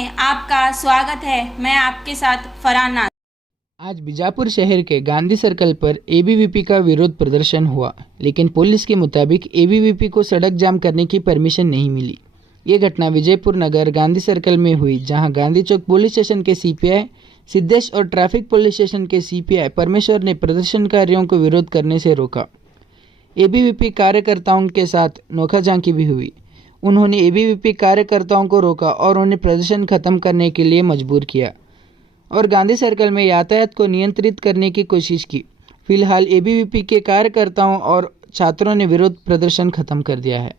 में आपका स्वागत है। मैं आपके साथ फरहान नाज। आज बीजापुर शहर के गांधी सर्कल पर एबीवीपी का विरोध प्रदर्शन हुआ, लेकिन पुलिस के मुताबिक एबीवीपी को सड़क जाम करने की परमिशन नहीं मिली। ये घटना विजयपुर नगर गांधी सर्कल में हुई, जहां गांधी चौक पुलिस स्टेशन के सीपीआई सिद्धेश और ट्रैफिक पुलिस स्टेशन के सीपीआई परमेश्वर ने प्रदर्शनकारियों को विरोध करने से रोका। एबीवीपी कार्यकर्ताओं के साथ नोकाझोंकी भी हुई। उन्होंने एबीवीपी कार्यकर्ताओं को रोका और उन्हें प्रदर्शन खत्म करने के लिए मजबूर किया और गांधी सर्कल में यातायात को नियंत्रित करने की कोशिश की। फिलहाल एबीवीपी के कार्यकर्ताओं और छात्रों ने विरोध प्रदर्शन खत्म कर दिया है।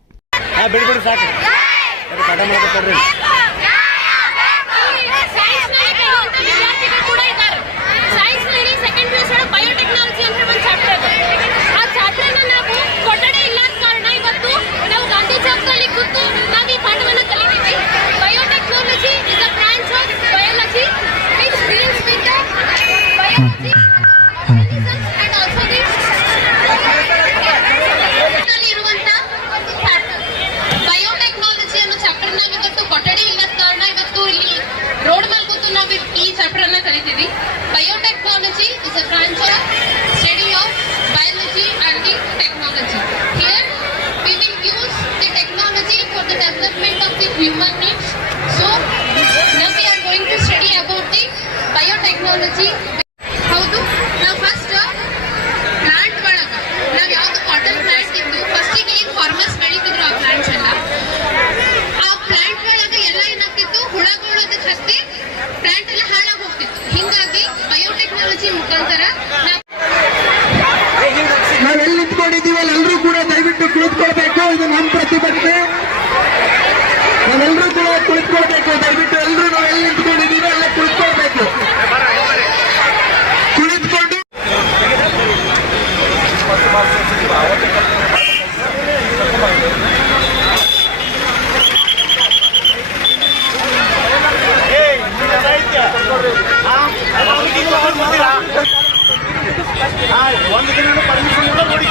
Biotechnology is a branch of study of biology and the technology. Here we will use the technology for the development of the human needs. So now we are going to study about the biotechnology. How to now first plant ಒಳಗ ನಾವು ಯಾವುದು cotton plant ಇದ್ದು first ಗೆ ಏನು farmers ಬೆಳೀತಿದ್ರು ಆ plants ಎಲ್ಲ ಆ ಪ್ಲಾಂಟ್ ಒಳಗ ಎಲ್ಲ ಏನಾಗ್ತಿತ್ತು ಹುಳಗಳದ ಹತ್ತಿ ಪ್ಲಾಂಟ್ ಎಲ್ಲ ಹಾಳಾಗಿ ಹೋಗ್ತಿತ್ತು. ಹಿಂಗಾಗಿ ಬಯೋಟೆಕ್ನಾಲಜಿ ಮುಖಾಂತರ ನಾವೆಲ್ಲಿ ನಿಂತ್ಕೊಂಡಿದ್ದೀವಲ್ಲ ಎಲ್ಲರೂ ಕೂಡ ದಯವಿಟ್ಟು ಕುಳಿತುಕೊಳ್ಬೇಕು. ಇದು ನಮ್ಮ ಪ್ರತಿಭಟನೆ. ನಾವೆಲ್ಲರೂ ಕೂಡ ಕುಳಿತುಕೊಳ್ಬೇಕು. ದಯವಿಟ್ಟು ಎಲ್ಲರೂ ನಾವು ಎಲ್ಲಿ ನಿಂತ್ಕೊಂಡಿದ್ದೀವಿ ಅಲ್ಲೇ ಕುಳಿತುಕೊಳ್ಬೇಕು. ಕುಳಿತುಕೊಂಡು ಒಂದು ದಿನ ಪರ್ಮಿಷನ್ ಇಲ್ಲ ನೋಡಿ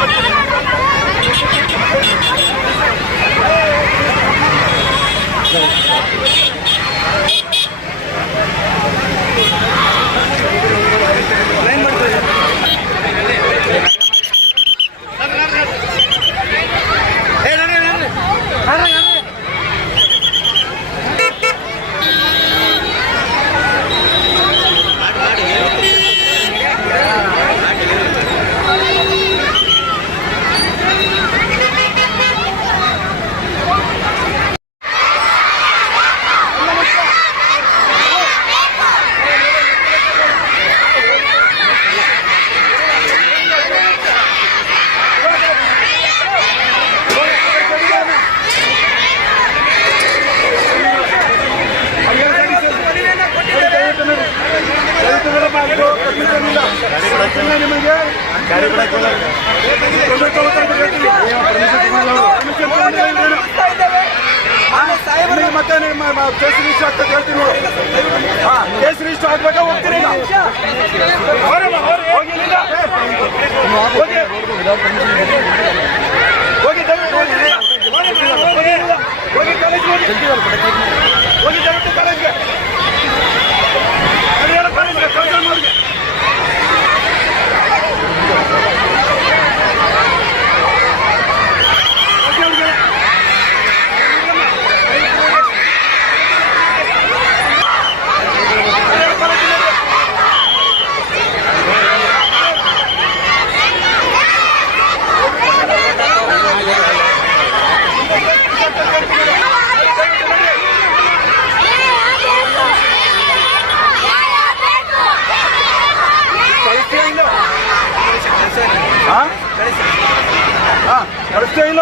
ಮತ್ತೆ ಕೇಸ್ ರಿಜಿಸ್ಟರ್ ಆಗ್ತದೆ ಹೇಳ್ತೀನಿ. ಕೇಸ್ ರಿಜಿಸ್ಟರ್ ಆಗ್ಬೇಕಾ ಹೋಗ್ತೀರಿ ಹೋಗಿ ದಯವಿಟ್ಟು ಕಾಲೇಜ್ಗೆ ಕಳಿಸ್ತೇ ಇಲ್ಲ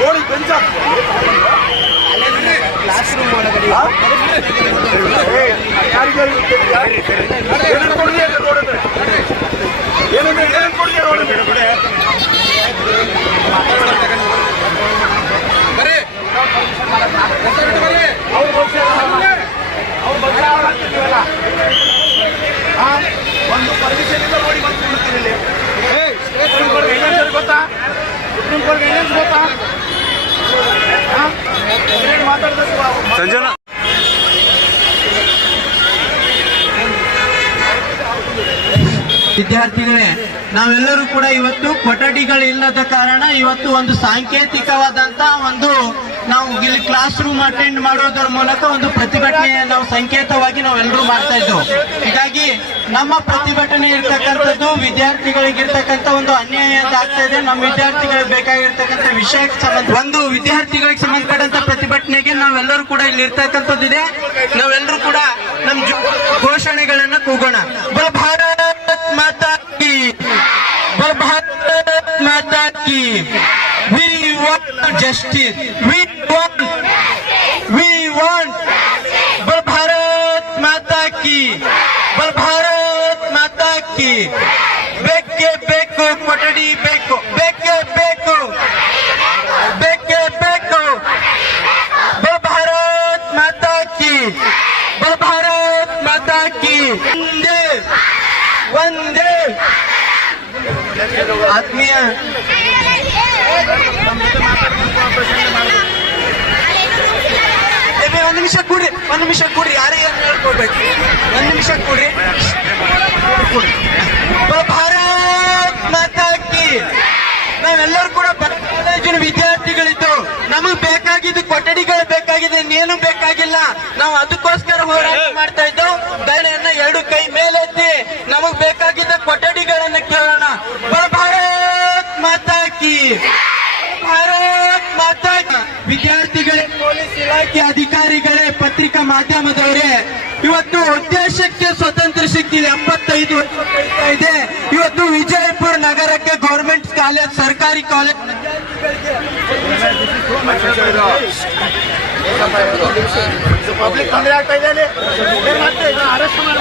ರೋಡಿಗೆ ಬೆಂಚ್ ಕ್ಲಾಸ್ ರೂಮ್ ಒಳಗಡೆ ಏನೇನು ಕೊಡಿದೆ ರೋಡ್ ಏನೇನು ಕೊಡಿದೆ ರೋಡ್ ಒಂದು ಪರ್ಮಿಷನ್ ಇಂದ ರೋಡಿಗೆ ಬಂದ್ಬಿಡ್ತೀರಿ ಇಲ್ಲಿ. ಸುಪ್ರೀಂ ಕೋರ್ಟ್ ಗೈಡ್ಲೈನ್ಸ್ ಗೊತ್ತಾ? ಸುಪ್ರೀಂ ಕೋರ್ಟ್ ಗೈಡ್ಲೈನ್ಸ್ ಗೊತ್ತಾ? ಸಂಜನಾ ವಿದ್ಯಾರ್ಥಿಗಳೇ, ನಾವೆಲ್ಲರೂ ಕೂಡ ಇವತ್ತು ಕೊಠಡಿಗಳಿಲ್ಲದ ಕಾರಣ ಇವತ್ತು ಒಂದು ಸಾಂಕೇತಿಕವಾದಂತಹ ನಾವು ಇಲ್ಲಿ ಕ್ಲಾಸ್ ರೂಮ್ ಅಟೆಂಡ್ ಮಾಡೋದ್ರ ಮೂಲಕ ಒಂದು ಪ್ರತಿಭಟನೆ ನಾವು ಸಂಕೇತವಾಗಿ ನಾವೆಲ್ಲರೂ ಮಾಡ್ತಾ ಇದ್ದೆವು. ಹೀಗಾಗಿ ನಮ್ಮ ಪ್ರತಿಭಟನೆ ಇರ್ತಕ್ಕಂಥದ್ದು ವಿದ್ಯಾರ್ಥಿಗಳಿಗಿರ್ತಕ್ಕಂಥ ಒಂದು ಅನ್ಯಾಯ ಅಂತ ಆಗ್ತಾ ಇದೆ. ನಮ್ಮ ವಿದ್ಯಾರ್ಥಿಗಳಿಗೆ ಬೇಕಾಗಿರ್ತಕ್ಕಂಥ ವಿಷಯಕ್ಕೆ ವಿದ್ಯಾರ್ಥಿಗಳಿಗೆ ಸಂಬಂಧಪಟ್ಟಂತ ಪ್ರತಿಭಟನೆಗೆ ನಾವೆಲ್ಲರೂ ಕೂಡ ಇಲ್ಲಿ ಇರ್ತಕ್ಕಂಥದ್ದಿದೆ. ನಾವೆಲ್ಲರೂ ಕೂಡ ನಮ್ಮ ಘೋಷಣೆಗಳನ್ನ ಕೂಗೋಣ. ಭಾರತ್ ಮಾತಾ ಕಿ, ಭಾರತ್ ಮಾತಾ ಕಿ. We want justice. We want. Bharat Mata ki. Bharat Mata ki. Beke beko kotadi beko. Beke beko. Beke beko. Bharat Mata ki. Bharat Mata ki. Vande. ಆತ್ಮೀಯ ಒಂದು ನಿಮಿಷ ಕೂಡ್ರಿ ಯಾರಿಗೆ ಹೇಳ್ಕೊಡ್ಬೇಕು. ಒಂದು ನಿಮಿಷ ಕೂಡ್ರಿ. ಭಾರತ್ ಮಾತಾ ಕಿ. ನಾವೆಲ್ಲರೂ ಕೂಡ ಕಾಲೇಜಿನ ವಿದ್ಯಾರ್ಥಿಗಳಿದ್ದು ನಮಗ್ ಬೇಕಾಗಿದ್ದು ಕೊಠಡಿಗಳು ಬೇಕಾಗಿದೆ, ಇನ್ನೇನು ಬೇಕಾಗಿಲ್ಲ. ನಾವು ಅದಕ್ಕೋಸ್ಕರ ಹೋರಾಟ ಮಾಡ್ತಾ ಇದ್ದೆವು. ದಯೆಯನ್ನ 2 ಕೈ ಮೇಲೆತ್ತಿ ನಮಗ್ ಬೇಕಾಗಿದ್ದ ಕೊಠಡಿಗಳನ್ನ ಕೇಳೋಣ. ಭಾರತ್ ಮಾತಾ ಕಿ. ಭಾರತ್ ಮಾತಾ ಕಿ. ವಿದ್ಯಾರ್ಥಿಗಳೇ, ಪೊಲೀಸ್ ಇಲಾಖೆ ಅಧಿಕಾರಿಗಳೇ, ಪತ್ರಿಕಾ ಮಾಧ್ಯಮದವರೇ, ಇವತ್ತು ಉದ್ದೇಶಕ್ಕೆ ಸ್ವತಂತ್ರ ಸಿಕ್ಕಿದೆ. 75 ವರ್ಷ ಕಳೀತಾ ಇದೆ. ಇವತ್ತು ವಿಜಯಪುರ ನಗರಕ್ಕೆ ಗೌರ್ಮೆಂಟ್ ಕಾಲೇಜ್, ಸರ್ಕಾರಿ ಕಾಲೇಜ್ ಪಬ್ಲಿಕ್ ತೊಂದರೆ ಆಗ್ತಾ ಇದೆ. ಅರೆಸ್ಟ್ ಮಾಡಿ